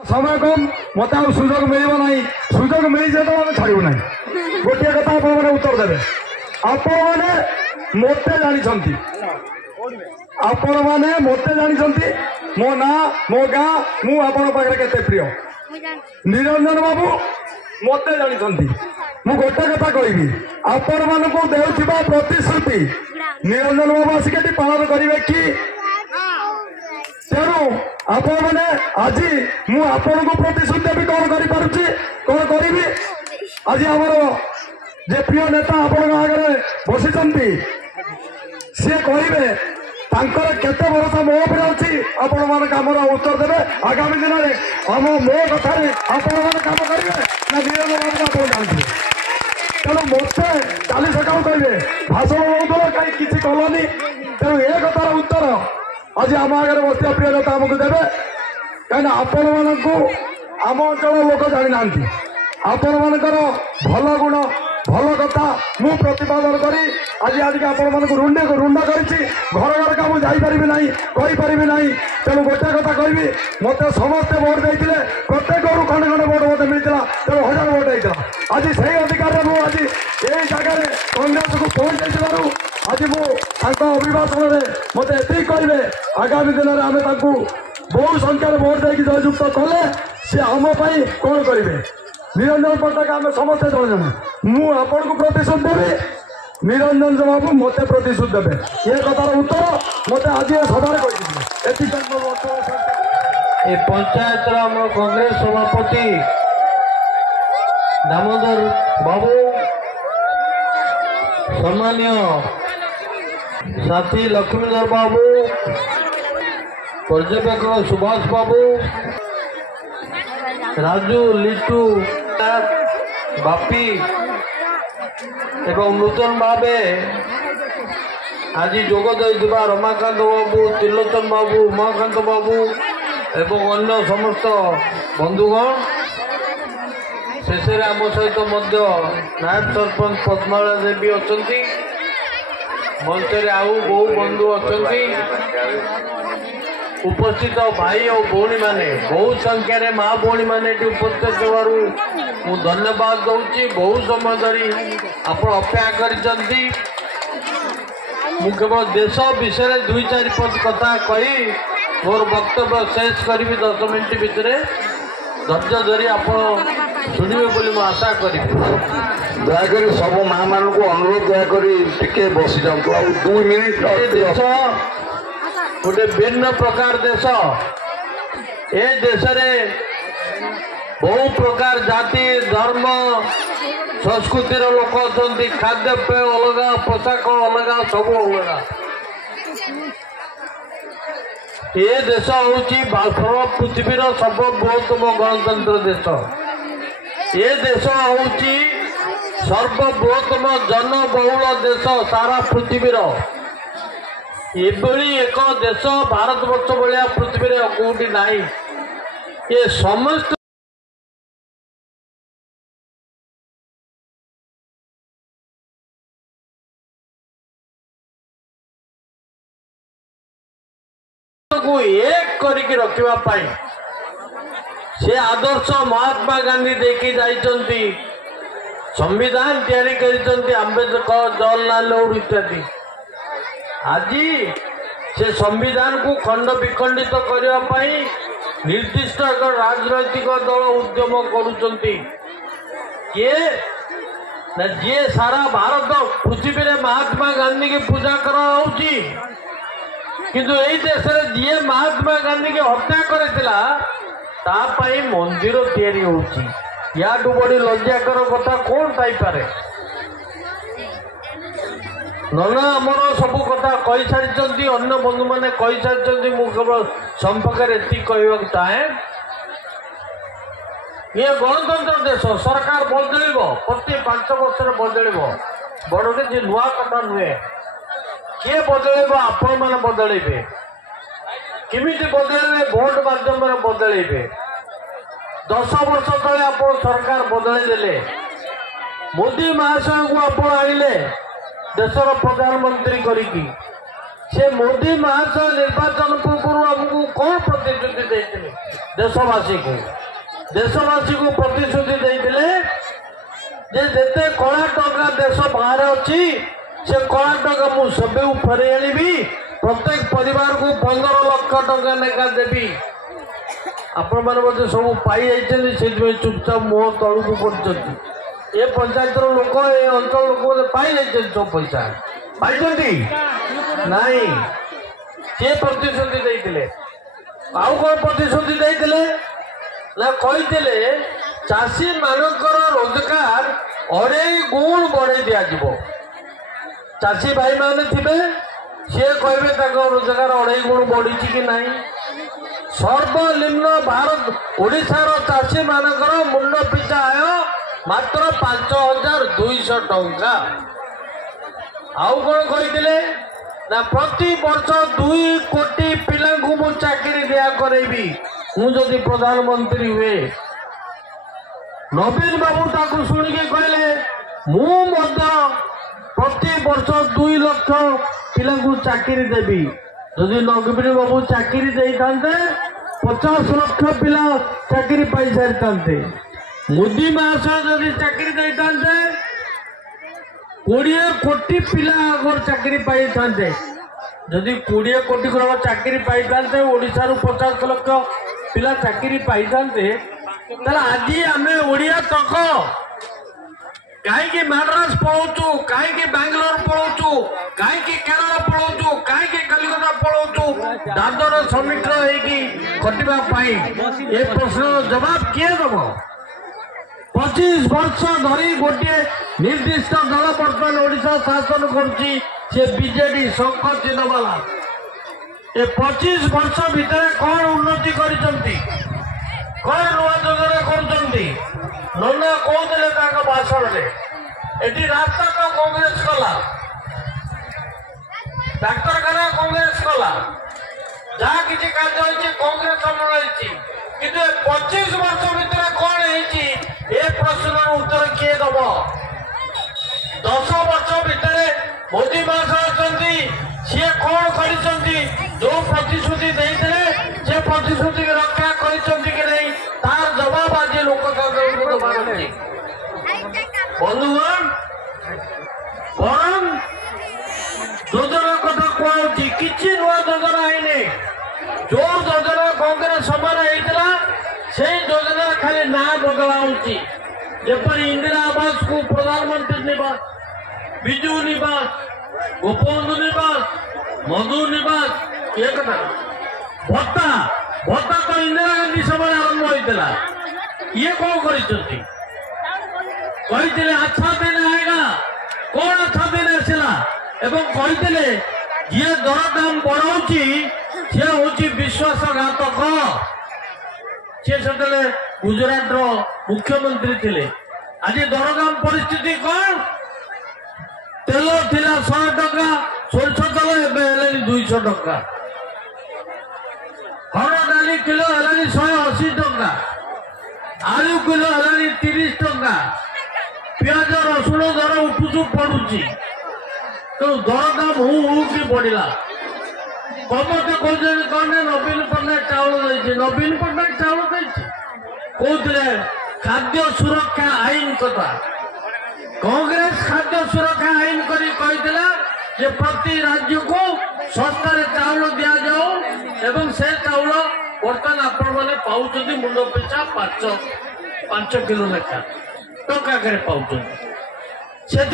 समय कम मत सुजोग मिल ना सुजोग मिली तो आम छाड़ू ना गोटे कथा आप उत्तर देवे आपण मैंने मत जानी आपण मैंने मत जानी मो ना मो गाँ मुझे केते प्रिय निरंजन बाबू मत जानी मु गोटे कथा कहबी आपण मानक देउथिबा प्रतिश्रुति निरंजन बाबू आसिक पालन करेंगे कि तेणु आपण मैंने आज मुझे को प्रतिश्रुति देवी कौन कौन करी आज आमर जे प्रिय नेता आपण आगे बसी सी कहे केते भरोसा मो उपर अच्छी आपण मान कम उत्तर देवे आगामी दिन में आम मो कथा आपण मैंने कम करेंगे ना निरंजन बाबू आप जानते तेणु मत 40 सकाल कहे भाषण होता कहीं किसी कलनी तेणु ए कथार उत्तर आज आम आगे बस प्रिय नेता आमको देवे कहीं आपण मानक आम अंचल लोक जानी ना आपण मानकर भल गुण भल कथा मु प्रतिपादन करी आज आज आपण मानक रुंड कर घर घर का मुझे जापरि ना कहीपरि ना तेणु गोटे कथा कहबी मत समस्ते भोट देते प्रत्येक खंडे खंडे भोट मत मिलता तेणु 1000 भोट होता आज से अधिकार मुझे यही जगह कांग्रेस को पहुंचाई आज मुझे अभिभाषण में मत ये कहे आगामी दिन में आम बहु संख्यार भोट देकी जययुक्त कले सी आम कौन करेंगे निरंजन पट्टनायक आम समस्ते जन मुझे प्रतिश्रुति देवी निरंजन बाबू मत प्रतिश्रुति देवे ये कथार उत्तर मत आज सभा पंचायत कांग्रेस सभापति दामोदर बाबू सम्मान्य साथी लक्ष्मीधर बाबू पर्यवेक्षक सुभाष बाबू राजू लिटू बापी एवं नूतन भावे आज जोगद रमाकांत बाबू त्रिलोचन बाबू उमाकांत बाबू एवं अन्य समस्त बंधुगण शेष आम सहित नायब सरपंच पद्माला देवी अच्छा मंच आउ बहु बंधु अच्छा उपस्थित भाई और भौणी मैंने बहु संख्यार माँ भौणी मैंने उपस्थित होवारू मु धन्यवाद दूची बहु समय धरी आप अपेक्षा करिसंती मु केवल देश विषय 2-4 पद कथा कही मोर वक्तव्य शेष करी 10 मिनट भितर धैर्य धरी आप शुणवे बोली मु आशा करी दयाकोरी सब माँ मान को अनुरोध दयाकोरी टिके बसी जाऊ 2 मिनिट देश गोटे भिन्न प्रकार देश ए देश बहु प्रकार जाति धर्म संस्कृतिर लोक अच्छा खाद्यपेय अलग पोशाक अलग सब अलग ये देश हूँ पृथ्वीर सर्वबृहत्तम गणतंत्र देश ये देश हूँ सर्वबृहत्तम जनबहुल देश सारा पृथ्वीर एभली एक देश भारत वर्ष भाया पृथ्वी कौटी ना ये समस्त को एक करके रखापी से आदर्श महात्मा गांधी देखी जाइछंती संविधान तैयारी करिछंती अम्बेडकर जवाहरलाल नेहरू इत्यादि आज से संविधान को खंड विखंडित करने निर्दिष्ट एक राजनैतिक दल उद्यम करुचंती जे सारा भारत पृथ्वी में महात्मा गांधी की पूजा कराउची किंतु यही देश में जी महात्मा गांधी की हत्या करथिला तापाई मंदिर तैयारी होची याठू बड़ी लज्जाकर कथा कौन पारे नना आमर सब कथा कही सारी अन्य बंधु मैंने कही सारी केवल संपर्क ये कहवा चाहे ये गणतंत्र देश सरकार बदल प्रति 5 वर्ष बदल बड़ किसी नुआ कथा नुहे किए बदल आपण मैंने बदलैबे किमी बदल भोट माध्यम बदलैबे 10 वर्ष तले आप सरकार बदलैदे मोदी महाशय को आप आनिले देशर प्रधानमंत्री करी से मोदी महाशय निर्वाचन पूर्व आमको कौन प्रतिश्रुति देते देशवासी को प्रतिश्रुति देते जिते कड़ा टंका देश बाहर अच्छी से कड़ा टंका मुझे सबू फेरे आनी प्रत्येक परिवार को 15 लाख टंका लेखा देवी आपण मैंने सब पाई जाइए चुपचाप मुह तलू पड़ते ये पंचायत लोक ये अंचल लोक पाई जाइए सब पैसा पाई नहीं किए प्रतिश्रुति देते आउ कौन प्रतिश्रुति देते कही चाषी मानकर रोजगार 2.5 गुण बढ़े दिज्व चाषी भाई माने थे सी कहे रोजगार 2.5 गुण बढ़ी कि ना सर्वनिम्न भारत ओडिशार चाषी मानकर मुंड पिछा आय मात्र 5200 टंका आउ कौन कही ना प्रति वर्ष 2 कोटी पिला मु चाकरी दिया करेबी मुझे प्रधानमंत्री हुए नवीन बाबू ताकू शुणिके कहले मु प्रति वर्ष 2 लाख पिला चाकरी देवी जदि नवीन बाबू चाकरी दे 50 लाख पिला चाकरी पाई सारी मोदी महाशय जदि चाकरी दे 20 कोटी पिला अगर चाकरी पाई जदि 20 कोटी चाकरी पाई ओडिशा 50 लाख पिला चाकरी पाई आज आम ओडिया तक कहीं मद्रास पलाऊँ कहीं बैंगलोर पलाऊँ कहीं केरला पलाऊँ कहीं कलिकता पलाऊँ दादर श्रमिक खटापी ये प्रश्न जवाब किए दब 25 वर्ष धरी गोटे निर्दिष्ट दल बर्तमान ओडिशा शासन करुच्ची बीजेडी शंख चिन्ह वाला ये 25 वर्ष भितर कौन उन्नति करिसंती कौन नुआ योजना करुचंती नन्ना कहते भाषण में एटी रास्ता तो कांग्रेस कला डाक्तरखाना कांग्रेस कला जहाँ किसी कार्य कांग्रेस संभाई किंतु 25 वर्ष भितर कौन है प्रश्न उत्तर किए दब 10 वर्ष भितर मोदी महाशय सी कौन कर जो प्रतिश्रुति देते से प्रतिश्रुति रक्षा कर तार जवाब आज लोक बंधुगण बरम योजना कथा कहूँ कि नुआ योजना है जो योजना कांग्रेस समय होता से योजना खाली ना बदलाऊँगी जपरी इंदिरा आवास को प्रधानमंत्री निवास विजु निवास गोपबंधु निवास मधु निवास ये कथा भत्ता भत्ता तो इंदिरा गांधी समय आरंभ होता ये कौन कही अच्छा दिन आएगा कौन अच्छा दिन आसला एवं कही ये दर दाम बढ़ाऊँगी सी हूँ विश्वासघातक सी से गुजरात मुख्यमंत्री थे आज दरदाम परिस्थिति कौन तेल थिला 100 टका सोरष तेल एवं 200 टका हर डाली किलो है 180 टका आलू किलो है 30 टका पियाज रसुण दर उठुचु पड़ुची तो दरदाम हूँ कि बढ़ला समस्ते कहते कौन नवीन पट्टनायक चाउल देती नवीन पट्टनायक चाउल देती कहते खाद्य सुरक्षा आईन कथा कांग्रेस खाद्य सुरक्षा आईन करी प्रति राज्य को सस्तार चाउल दि जाऊ एवं से चाउल बर्तमान आपण मैंने पाँच मुंड पिछा 5 किलो लेखा टका पाँच से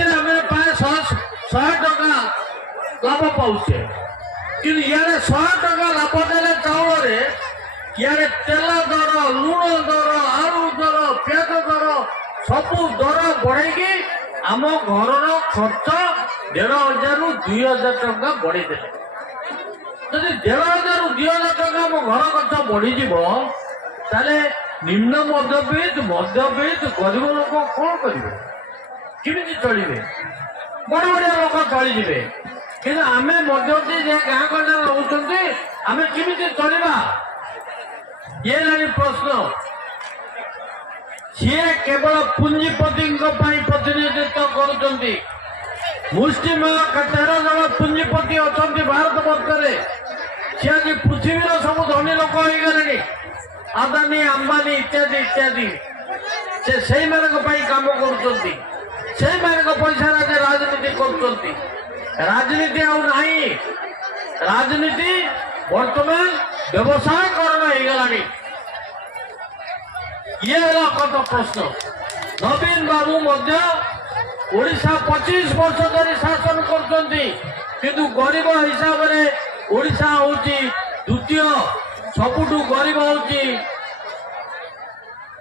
प्राय 100 टका लाभ पाचे कि इे 100 टका लाभ देने चाउल इे तेल दर लुण दर आलू दर पियाज दर सबू दर बढ़े आम घर खर्च 1500 ରୁ 2000 टका बढ़ीदे जदि 1500 ରୁ 2000 टका आम घर खर्च बढ़ीज निम्न मध्यबित गरीब लोक कौन करेंगे किमी चलिए बड़ बड़िया लोक चलीजे कि आम मध्यबित गाँ गंडा रोच आम किमी चलवा ये प्रश्न सी केवल पुंजीपति प्रतिनिधित्व करुँच ମୁଷ୍ଟିମେୟ 13 ଜଣ ପୁଞ୍ଜିପତି ଅଛନ୍ତି ଭାରତ ବର୍ଷରେ। ସେ ଆଜି ପୃଥିବୀର ସବୁ ଧନୀ ଲୋକ ହେଇଗଲେଣି, ଆଦାନୀ ଅମ୍ବାନୀ ଇତ୍ୟାଦି ଇତ୍ୟାଦି। ସେ ସେଇମାନଙ୍କ ପାଇଁ କାମ କରୁଛନ୍ତି, ସେଇମାନଙ୍କ ପଇସାରେ ଆଜି ରାଜନୀତି କରୁଛନ୍ତି। ରାଜନୀତି ଆଉ ନାହିଁ, ରାଜନୀତି ବର୍ତ୍ତମାନ ବ୍ୟବସାୟକରଣ ହେଇଗଲାଣି। ଇଏ ହେଲା କଥା ପ୍ରଶ୍ନ। ନବୀନ ବାବୁ ମଧ୍ୟ ଓଡ଼ିଶା 25 ବର୍ଷ ଧରି ଶାସନ କରୁଛନ୍ତି, କିନ୍ତୁ ଗରିବ ହିସାବରେ ଓଡ଼ିଶା ହଉଛି ଦ୍ୱିତୀୟ ସବୁଠୁ ଗରିବ ହଉଛି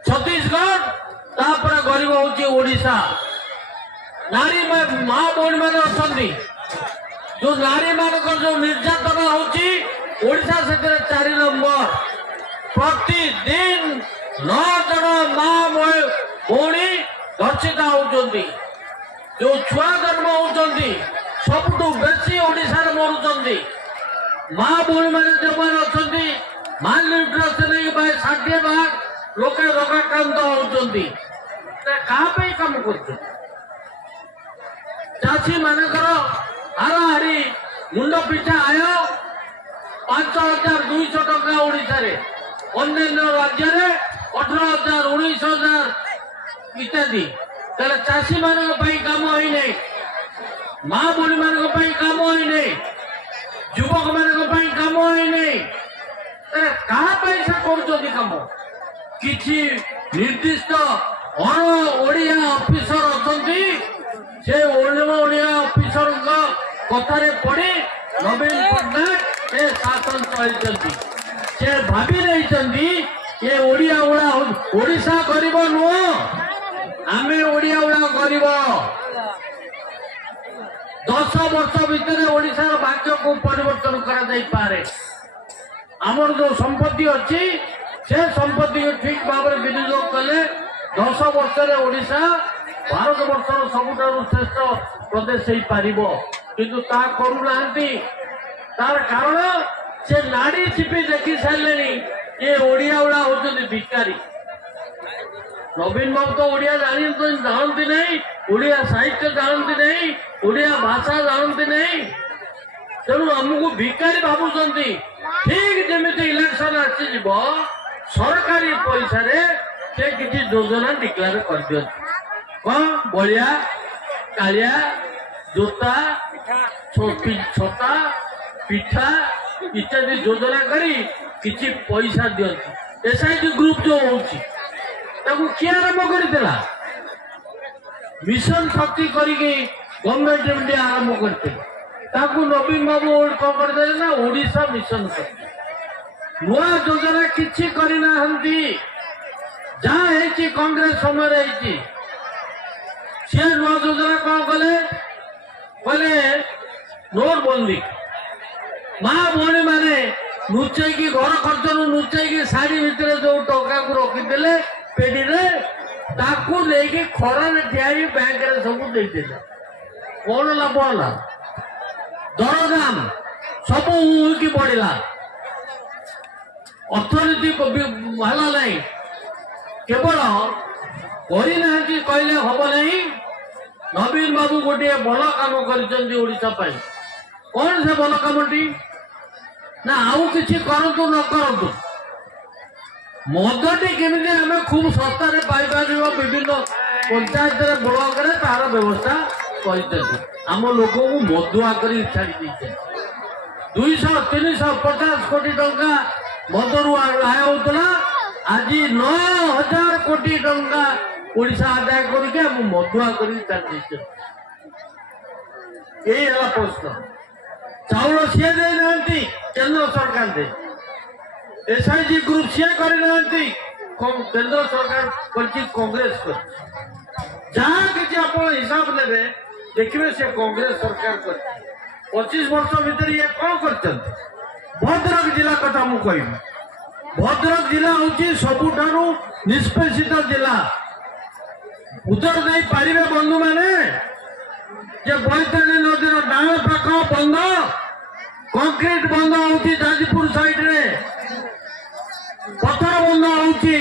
ଛତିଶଗଡ଼, ତାପରେ ଗରିବ ହଉଛି ଓଡ଼ିଶା। ନାରୀ ମା ଭଉଣୀ ମାନେ ଅଛନ୍ତି, ଯୋଉ ନାରୀ ମାନଙ୍କର ଯୋଉ ନିର୍ଯାତନା ହଉଛି ଓଡ଼ିଶା ସେଥିରେ 4 ନମ୍ବର। ପ୍ରତିଦିନ 9 ଜଣ ମା ଭଉଣୀ ଧର୍ଷିତା ହଉଛନ୍ତି। ଯୋଉ ଛୁଆ ଜନ୍ମ ହଉଛନ୍ତି ସବୁଠୁ ବେଶୀ ଓଡ଼ିଶାରେ ମରୁଛନ୍ତି। ମା ଭଉଣୀ ମାନେ ଯେଉଁମାନେ ଅଛନ୍ତି ମାଲନ୍ୟୁଟ୍ରିସନ ହେଇକି 60% ଲୋକେ ରୋଗାକ୍ରାନ୍ତ ହଉଛନ୍ତି। କାହା ପାଇଁ କାମ କରୁଛନ୍ତି? ଚାଷୀ ମାନଙ୍କର ହାରାହାରି ମୁଣ୍ଡ ପିଛା ଆୟ 5,200 ଟଙ୍କା ଓଡ଼ିଶାରେ, ଅନ୍ୟାନ୍ୟ ରାଜ୍ୟରେ 18,000 19,000 ଇତ୍ୟାଦି। ତାହେଲେ ଚାଷୀ ମାନଙ୍କ ପାଇଁ କାମ ହେଇନାହିଁ, ମା ଭଉଣୀ ମାନଙ୍କ ପାଇଁ କାମ ହେଇନାହିଁ, ଯୁବକ ମାନଙ୍କ ପାଇଁ କାମ ହେଇନାହିଁ। କାହା ପାଇଁ ସେ କରୁଛନ୍ତି କାମ? କିଛି ନିର୍ଦ୍ଦିଷ୍ଟ ଅଣ ଓଡ଼ିଆ ଅଫିସର ଅଛନ୍ତି, ସେ ଓଡ଼ିଆ ଅଫିସରଙ୍କ କଥାରେ ପଡି ନବୀନ ପଟ୍ଟନାୟକ ଏ ଶାସନ ଚଳାଇଛନ୍ତି। ସେ ଭାବି ନେଇଛନ୍ତି ଏ ଓଡ଼ିଆ ଗୁଡା ଓଡ଼ିଶା ଗରିବ ନୁହଁ, ଆମେ ଓଡ଼ିଆ ଗୁଡା ଗରିବ। 10 ବର୍ଷ ଭିତରେ ଓଡ଼ିଶାର ଭାଗ୍ୟକୁ ପରିବର୍ତ୍ତନ କରାଯାଇପାରେ। ଆମର ଯୋଉ ସମ୍ପତ୍ତି ଅଛି ସେ ସମ୍ପତ୍ତିକୁ ଠିକ ଭାବରେ ବିନିଯୋଗ କଲେ 10 ବର୍ଷରେ ଓଡ଼ିଶା ଭାରତ ବର୍ଷର ସବୁଠାରୁ ଶ୍ରେଷ୍ଠ ପ୍ରଦେଶ ହେଇପାରିବ, କିନ୍ତୁ ତାହା କରୁନାହାନ୍ତି। ତାର କାରଣ ସେ ନାଡ଼ି ଚିପି ଦେଖି ସାରିଲେଣି ଏ ଓଡ଼ିଆ ଗୁଡା ହଉଛନ୍ତି ଭିକାରୀ। ନବୀନ ବାବୁ ତ ଓଡ଼ିଆ ଜାଣନ୍ତି ନାହିଁ, ଓଡ଼ିଆ ସାହିତ୍ୟ ଜାଣନ୍ତି ନାହିଁ, ଓଡ଼ିଆ ଭାଷା ଜାଣନ୍ତି ନାହିଁ, ତେଣୁ ଆମକୁ ଭିକାରୀ ଭାବୁଛନ୍ତି। ଠିକ ଯେମିତି ଇଲେକ୍ସନ ଆସିଯିବ ସରକାରୀ ପଇସାରେ ସେ କିଛି ଯୋଜନା ଡିକ୍ଲେୟାର କରିଦିଅନ୍ତି। କଣ ବଳିଆ କାଳିଆ ଜୋତା ଛତା ପିଠା ଇତ୍ୟାଦି ଯୋଜନା କରି କିଛି ପଇସା ଦିଅନ୍ତି। ଏସ୍ଆଇଟି ଗ୍ରୁପ ଯୋଉ ହଉଛି ତାକୁ କିଏ ଆରମ୍ଭ କରିଥିଲା? ମିଶନ ଶକ୍ତି କରିକି ଗଭର୍ଣ୍ଣମେଣ୍ଟ ଅଫ୍ ଇଣ୍ଡିଆ ଆରମ୍ଭ କରିଥିଲେ। ତାକୁ ନବୀନ ବାବୁ କଣ କରିଦେଲେ ନା ଓଡ଼ିଶା ମିଶନ ଶକ୍ତି। ନୂଆ ଯୋଜନା କିଛି କରିନାହାନ୍ତି, ଯାହା ହେଇଛି କଂଗ୍ରେସ ସମୟରେ ହେଇଛି। ସିଏ ନୂଆ ଯୋଜନା କଣ କଲେ? କହିଲେ ନୋଟବନ୍ଦୀ। ମା ଭଉଣୀ ମାନେ ଲୁଚେଇକି ଘର ଖର୍ଚ୍ଚରୁ ଲୁଚେଇକି ଶାଢୀ ଭିତରେ ଯୋଉ ଟଙ୍କାକୁ ରଖିଥିଲେ ପେଡିରେ, ତାକୁ ନେଇକି ଖରାରେ ଠିଆ ହେଇ ବ୍ୟାଙ୍କରେ ସବୁ ଦେଇଥିଲେ। କଣ ଲାଭ ହେଲା? ଦରଦାମ ସବୁ ଉଇକି ବଢିଲା, ଅର୍ଥନୀତି ହେଲା ନାହିଁ। କେବଳ କରିନାହାନ୍ତି କହିଲେ ହବ ନାହିଁ। ନବୀନ ବାବୁ ଗୋଟିଏ ଭଲ କାମ କରିଛନ୍ତି ଓଡ଼ିଶା ପାଇଁ। କଣ ସେ ଭଲ କାମଟି? ନା ଆଉ କିଛି କରନ୍ତୁ ନ କରନ୍ତୁ, ମଦଟି କେମିତି ଆମେ ଖୁବ୍ ଶସ୍ତାରେ ପାଇପାରିବ ବିଭିନ୍ନ ପଞ୍ଚାୟତରେ ବ୍ଲକରେ ତାର ବ୍ୟବସ୍ଥା କରିଛନ୍ତି। ଆମ ଲୋକଙ୍କୁ ମଦୁଆ କରି ଛାଡ଼ି ଦେଇଛନ୍ତି। 200-350 କୋଟି ଟଙ୍କା ମଦରୁ ଆୟ ହଉଥିଲା, ଆଜି 9,000 କୋଟି ଟଙ୍କା ଓଡ଼ିଶା ଆଦାୟ କରିକି ଆମ ମଦୁଆ କରି ଛାଡ଼ି ଦେଇଛନ୍ତି। ଏଇ ହେଲା ପ୍ରଶ୍ନ। ଚାଉଳ ସିଏ ଦେଇନାହାନ୍ତି, କେନ୍ଦ୍ର ସରକାର ଦେଇ। ଏସ୍ଆଇଜି ଗ୍ରୁପ ସିଏ କରିନାହାନ୍ତି, କେନ୍ଦ୍ର ସରକାର କରିଛି, କଂଗ୍ରେସ କରିଛି। ଯାହା କିଛି ଆପଣ ହିସାବ ନେବେ ଦେଖିବେ ସେ କଂଗ୍ରେସ ସରକାର କରିଛି। 25 ବର୍ଷ ଭିତରେ ଇଏ କଣ କରିଛନ୍ତି? ଭଦ୍ରକ ଜିଲ୍ଲା କଥା ମୁଁ କହିବି। ଭଦ୍ରକ ଜିଲ୍ଲା ହଉଛି ସବୁଠାରୁ ନିଷ୍ପେଷିତ ଜିଲ୍ଲା। ଉତ୍ତର ଦେଇପାରିବେ ବନ୍ଧୁମାନେ ଯେ ବୈତରଣୀ ନଦୀର ଡାଳ ପାଖ ବନ୍ଧ, କଂକ୍ରିଟ ବନ୍ଧ ହଉଛି ଯାଜପୁର ସାଇଡରେ, ପଥର ବନ୍ଧ ହଉଛି।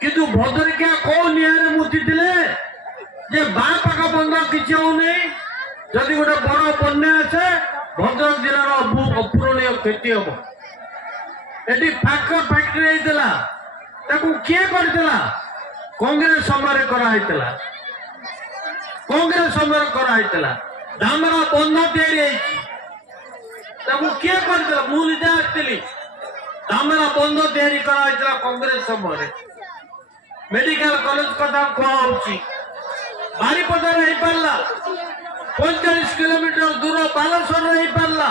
କିନ୍ତୁ ଭଦ୍ରକିଆ କୋଉ ନିଆଁରେ ମୁତିଥିଲେ ଯେ ବାଁ ପାଖ ବନ୍ଧ କିଛି ହଉନାହିଁ, जदि गोटे बड़ बन्या आसे भद्रक जिलार अपूरणीय क्षति हम एटी फाकर फैक्ट्री होता किए करथिला कांग्रेस समय कराइला कांग्रेस समय कराइला धामरा बंध तैयारी किए करथिला मु निजे आसली धामरा बंध तैयारी कराइला कांग्रेस समय मेडिकल कॉलेज कथा कहुची बारीपदार हो पारा 45 किलोमीटर दूर बालेश्वर हो पारा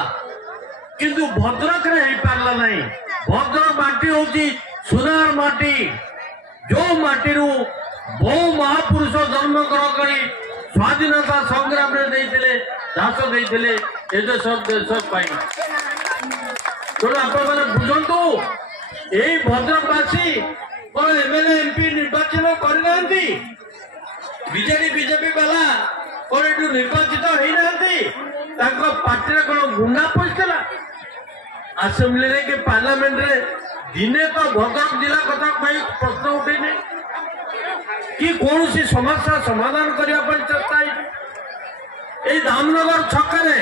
किंतु भद्रक रे हो पारा नहीं भद्रक माटी होची सुनार माटी जो माटी बहु महापुरुष जन्म कर स्वाधीनता संग्राम दास देते ए देश तेणु आप बुझंतु यही भद्रकवासी कौन एमएलए एमपी निर्वाचन करना बीजेडी बीजेपी वाला कौन यू निर्वाचित होना पार्टी कौन गुंडा पशा आसेम्बली के पार्लियामेंट रे दिने तो भद्रक जिला कथा प्रश्न उठे कि कौन सी समस्या समाधान करने चेष्टा ये धामनगर छकरे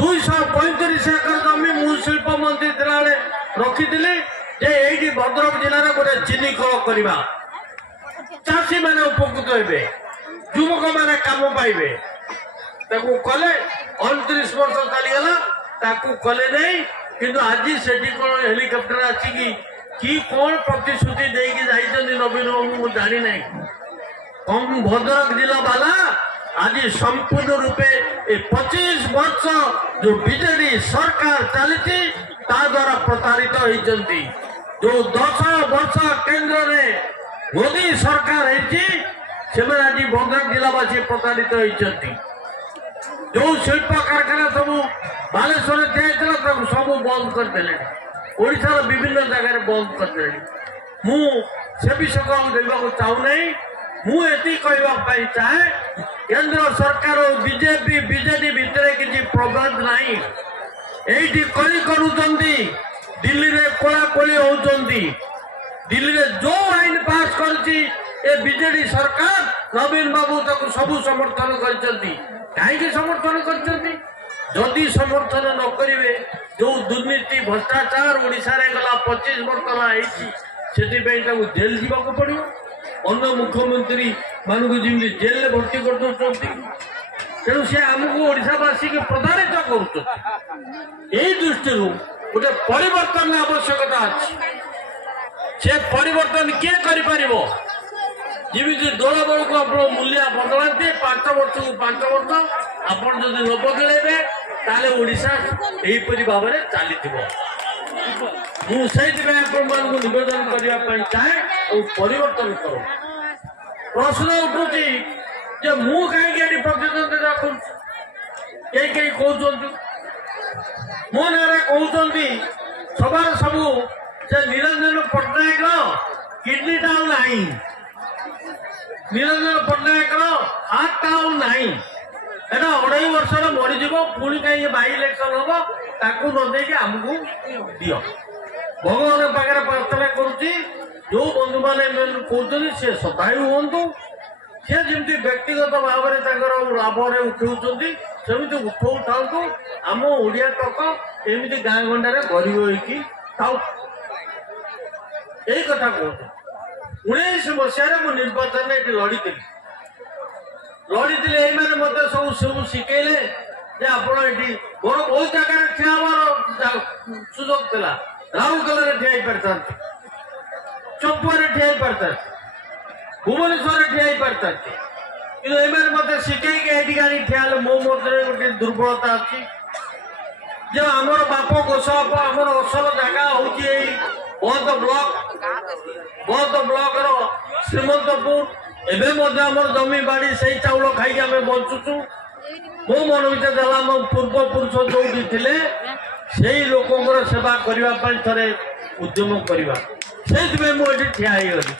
235 एकर जमी मु शिल्प मंत्री रखी ये भद्रक जिले गोटे चीनी कल करवा चाषी मैंने उपकृत हे युवक मैंने कम पाइबे कले 29 वर्ष चलीगला कले नहीं किंतु आज से कौन हेलिकप्टर आसिकी कि कौन प्रतिश्रुति देकी नवीन बाबू जानी ना कम भद्रक जिला वाला आज संपूर्ण रूपे 25 वर्ष जो बीजेडी सरकार चली द्वारा प्रतारित होती जो 10 वर्ष केंद्र में मोदी सरकार है आज भद्रक जिलावासी प्रतारित होती जो शिल्प कारखाना सब बालेश्वर दिया सब बंद करदे ओडार विभिन्न जगह बंद करदे मुझे विषय देवा चाहूना मुझे कहवाई चाहे केंद्र सरकार और बीजेपी बीजेडी भितर किसी प्रभेद नहीं ये करुँच दिल्ली में कोलाकोली होती दिल्ली में जो आईन पास कर बीजेडी सरकार नवीन बाबू तक सबू समर्थन कहीं समर्थन करी समर्थन न करेंगे जो दुर्नीति भ्रष्टाचार ओडिशा रे गला 25 वर्ष है जेल जावाक पड़ो अन्य मुख्यमंत्री मानक जमी जेल में भर्ती कर तेणु सी आमको ओडावासी की प्रतारित कर दृष्टि गोटे परिवर्तन आवश्यकता अच्छी से परिवर्तन किए कर जमी दल बल को आप मूल्य बदलाते 5 वर्ष को 5 वर्ष आपड़ जब न बदलेबे ताले ओडिशा एहीपरि भाव में चली मुझे निवेदन करने चाहे और परिवर्तन करो प्रश्न उठुची जे मु कहीं प्रतिद्वंद रखु कई कहते मो ना कहते सबार सबू से निरंजन पट्टनायक किडनी टाउन नहीं निरंजन पट्टनायक हार्ट टाउन नहीं एटा 2.5 वर्ष मरीज पुणी कहीं बाई इलेक्शन हम ताकू न दे आमको दियो भगवान पाखे प्रार्थना करुच्ची जो बंधु मैंने कहते सी सफाई हूँ सी जमी व्यक्तिगत भाव में लाभ उठाऊँगी सेमती उठाऊ था आम ओडिया तक एमती गाँ गंडार गरीब होगी यही कथा कहते 19 मसीह मुझे निर्वाचन लड़ी मत सब सब शिखेले आप मोर बहुत जगह ठिया सुजोग था राउरकेला ठिया पारता चंपुआ ठिया पारता भुवनेश्वर ठिया पारता कि मत शिखई ठिया मो मध्य गोटे दुर्बलता अच्छी जो आमर बाप गोस बाप आमर असल जगह हूँ बहुत ब्लॉक श्रीमंतपुर एवं आमर जमी बाड़ी से चाउल खाई आम बचुचु मो मन भर मो पूर्व पुरुष जो थे लोक सेवा करने थे उद्यम करवा से मुझे ठियागली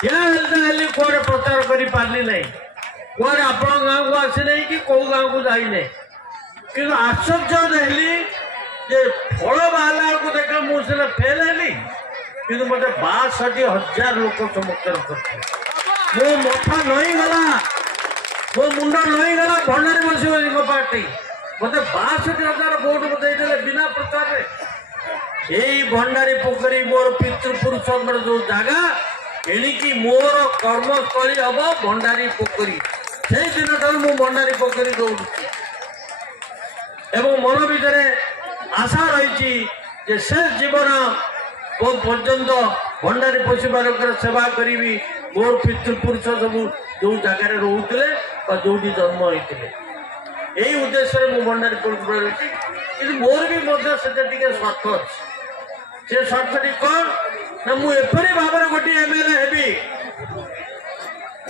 ठिया कौड़े प्रचार कर पार्ली ना कौड़े आप गाँव को आसी ना कि कौ गाँव को जाइना कि आश्चर्य रही फल बाहर को देख मुझे फेल है कि मत 62,000 लोक समर्थन कर मथा नई गला मो मुंड नईगला भंडारी बस पार्टी मत 62,000 भोट देते बिना प्रचार यही भंडारी पोखरी मोर पितृपुरुष जो जगह एणिकी मोर कर्मस्थली हम भंडारी पोखरी से दिन ठार मु भंडारी पोखरी दौड़ी एवं मन भितर आशा रही शेष जीवन पर्यंत भंडारी पशुपालक सेवा करी मोर पितृपुरुष सब जो जगार रोते जो जन्म होते यही उद्देश्य मु भंडारी पोखरी कि मोर भी स्वार्थ अच्छे से स्वार्थटी कौन ना मुझे भाव में गोटे एमएलए हेबी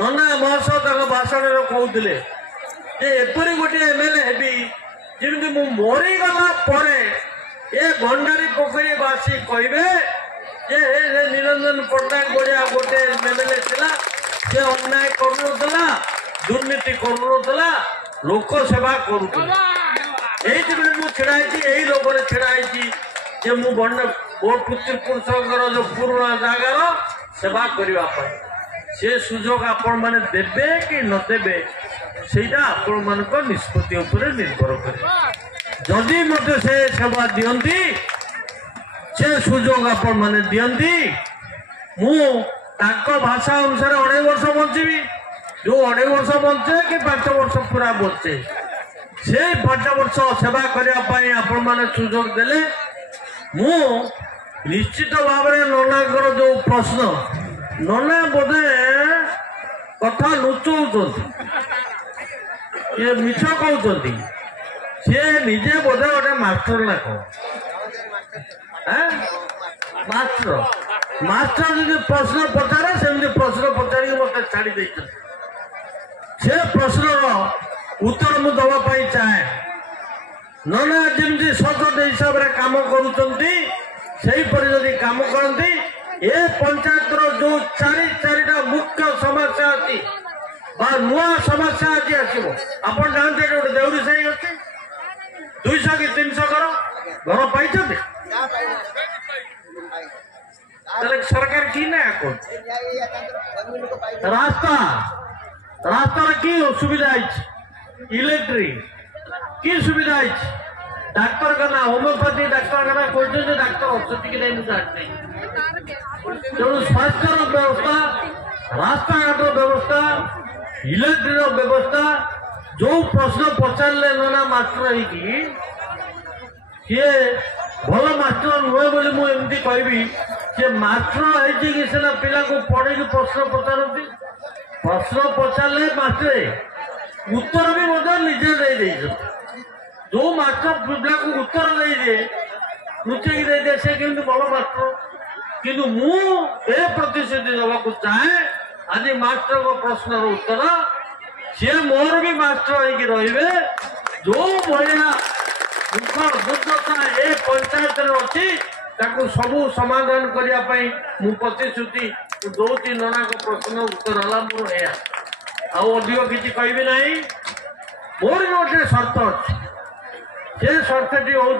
नना महाशय भाषण कहते एपरी गोटे एमएलए हेबी जमी मु मरीगला ये भंडारी पोखरी बासी कहे निरंजन पट्टनायक बढ़िया गोटे एमएलए से अन्याय करूला दुर्नीति करूला लोक सेवा करूला यही छिड़ाई यही लोक छिड़ाई मोर पितृपुरुषर जो पुराणा जगार सेवा करने से सुजोग आपण मैंने देवे कि नदेवे सेटा आपण मान निष्पत्ति उपर निर्भर करे जदि मत से सेवा दियंती से सुजोग आपण मैंने दियंती मु भाषा अनुसार 2.5 वर्ष बंचीबी जो 2.5 वर्ष बंचे कि 5 वर्ष पूरा बंचे से 5 वर्ष सेवा करने आपण मैंने सुजोग देले मु निश्चित भाव में नना जो प्रश्न नना बोधे कथा लुचौं ये मिछ कहते सी निजे बोधे गोटे मास्टर ना कौन मास्टर जो प्रश्न पचारे से प्रश्न पचार मत छाड़ी से प्रश्न उत्तर मु दवाई चाहे नना जमी सचोट हिसाब से कम करुँच कम करती ये पंचायत जो चारिटा मुख्य समस्या अच्छी नुआ समस्या आज आसो आप जानते गोटे देउरी साही अच्छे 200 कि 300 घर पाई सरकार की ना रास्ता की सुविधा इलेक्ट्रिक की सुविधा डाक्तरखाना होमिओपाथी डाक्तरखाना कहते डाक्तर अच्छी कि नहीं जानते तेणु स्वास्थ्य व्यवस्था रास्ता घाट व्यवस्था इलेक्ट्रिक व्यवस्था जो प्रश्न पचारे ना मास्टर सी भल मास्टर नुहे बोली मुझे कहबी सी मास्टर है पिला को पढ़े प्रश्न पचारती प्रश्न पचारे मास्टर उत्तर भी निजे दे जो मास्टर पिला को उत्तर दे लुचेक दे से केमती भल मास्टर किंतु मु प्रतिश्रुति देवाक चाहे आज मास्टर को प्रश्न उत्तर सी मोर भी मास्टर रे जो भाया दुर्दशा ए पंचायत अच्छी सबू समाधान करने मु प्रतिश्रुति दौती नना को प्रश्न उत्तर है मोर अधिक किसी कहबी ना मोर भी गोटे शर्त अच्छी से शर्तटी हूँ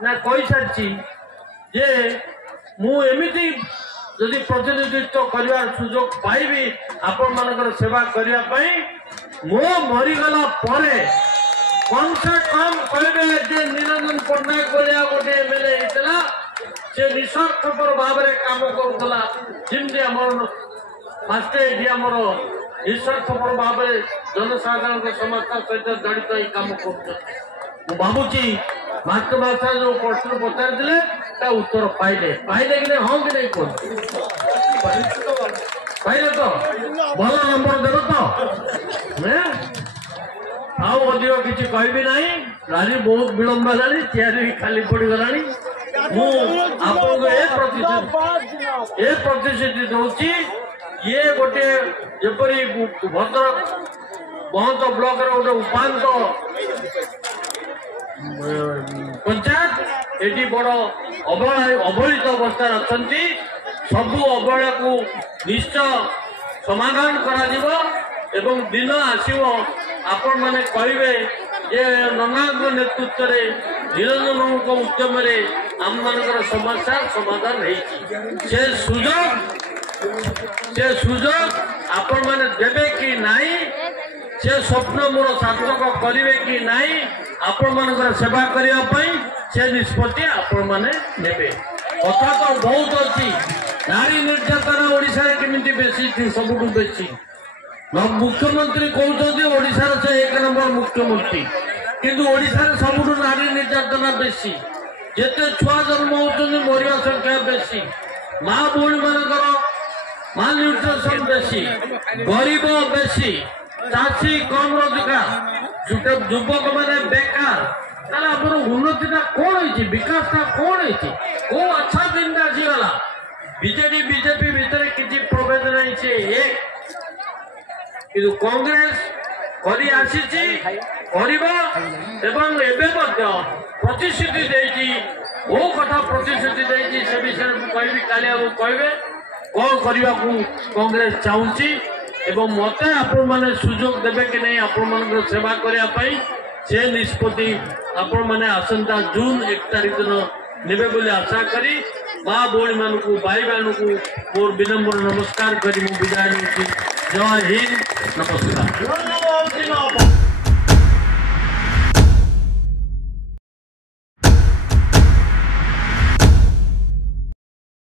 कही सारी जे मुझे जदि प्रतिनिधित्व करने सुजोग पाइबी आपण मान सेवा करने मो मरीगला कम से कम कहते निरंजन पट्टनायक भाया गोटे एमएलए होता से निस्वार्थपर भाव में कम करूला जमी आमर निस्वार्थपर भाव में जनसाधारण समस्या सहित जड़ित ही कम कर भावुची मास्टर भाषा जो प्रश्न पचार उत्तर पाइले कि नहीं हाँ कि नहीं पाइले तो भल नंबर देव तो आउ अधिक किसी कहबी ना गाड़ी बहुत विलंब है तैयारी भी खाली पड़गला ए प्रतिश्रुति दूसरी ये गोटे जपरी भद्रक महंत ब्लॉक गोटे उपांत पंचायत ये बड़ अवहेलित अवस्था अच्छा सबू अवहेला को निश्चय समाधान करा दिन आसो आपण मैंने कहे जे नना नेतृत्व में निरंजन उद्यम आम मान समस्या समाधान से सुजोग आपण मैंने देवे कि नहीं से स्वप्न मोर सार्थक करेंगे कि नाई आपण मान सेवा करने से निष्पत्ति आपण मैंने नेबे। कथा तो बहुत अच्छी नारी निर्यातना ओडिशा रे केमिति बेसी सबुठु बेसी मुख्यमंत्री कहते ओडिशा से 1 नंबर मुख्यमंत्री किंतु ओडिशा रे सबुठु नारी निर्यातना बेसी जेते छुआ जन्म होउछन मरिया संख्या बेसी मां भौणी मानकर माल न्यूट्रिशन बेसी गरीब बेसी चाषी कम रोजगार युवक मैंने बेकार उन्नति कौन है विकास कौन है को अच्छा दिन आसीगला बीजेपी भितर किसी प्रभेद नहीं से एक कांग्रेस करी आसी प्रतिश्रुति देती वो कथा प्रतिश्रुति देती से विषय कहि कालिया कहबे कौन करने को कांग्रेस चाहूँगी एवं मत आपण मैंने सुजोग देवे कि नहीं आपण मान सेवा करने से निष्पत्ति आपण मैंने आसंता जून 1 तारीख दिन नेबे बोली आशा करी माँ भौणी मान को भाई बहन को मोर विनम्र नमस्कार करी विदाय जय हिंद नमस्कार।